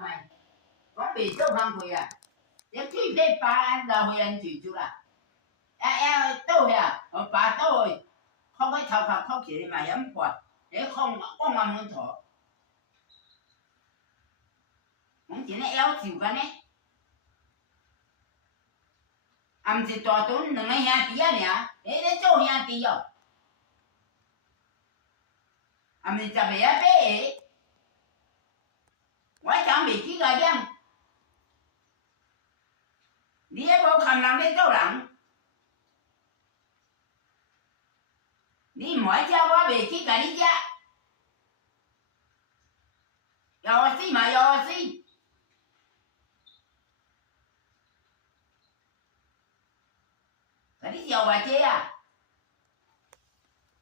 卖，讲未做工课啊，你水费扒老岁人住啦，倒遐，扒倒去，放喺头壳壳起嘛，咁破，你放往门头，讲真诶，要求干呢？啊，毋是大屯两个兄弟啊尔，咧做兄弟哦，啊，毋是10个啊8个，我讲袂记个点，你还无看人咧做人，你毋爱食，我袂去甲你食，要我死嘛要我死。甲你要偌济啊？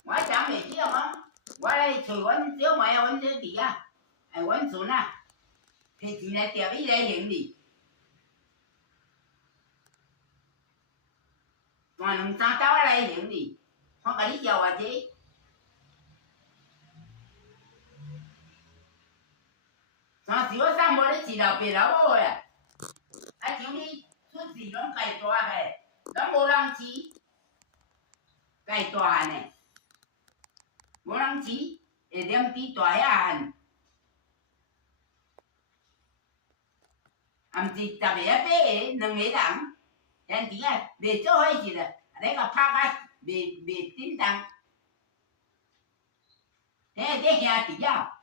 我讲袂记啊，我来找阮小妹啊，阮小弟啊，阮孙啊，摕钱来调伊来行李，换2、3斗来行李，我甲你要偌济？三时我送无你饲老爸老母诶，啊像你出事拢家大个，拢无人饲，家大汉诶。无人饲，会连猪大遐汉，啊，毋是10个啊8个，2个人，兄弟啊，袂做伙时咧，你甲拍甲袂叮当，迄个兄弟啊。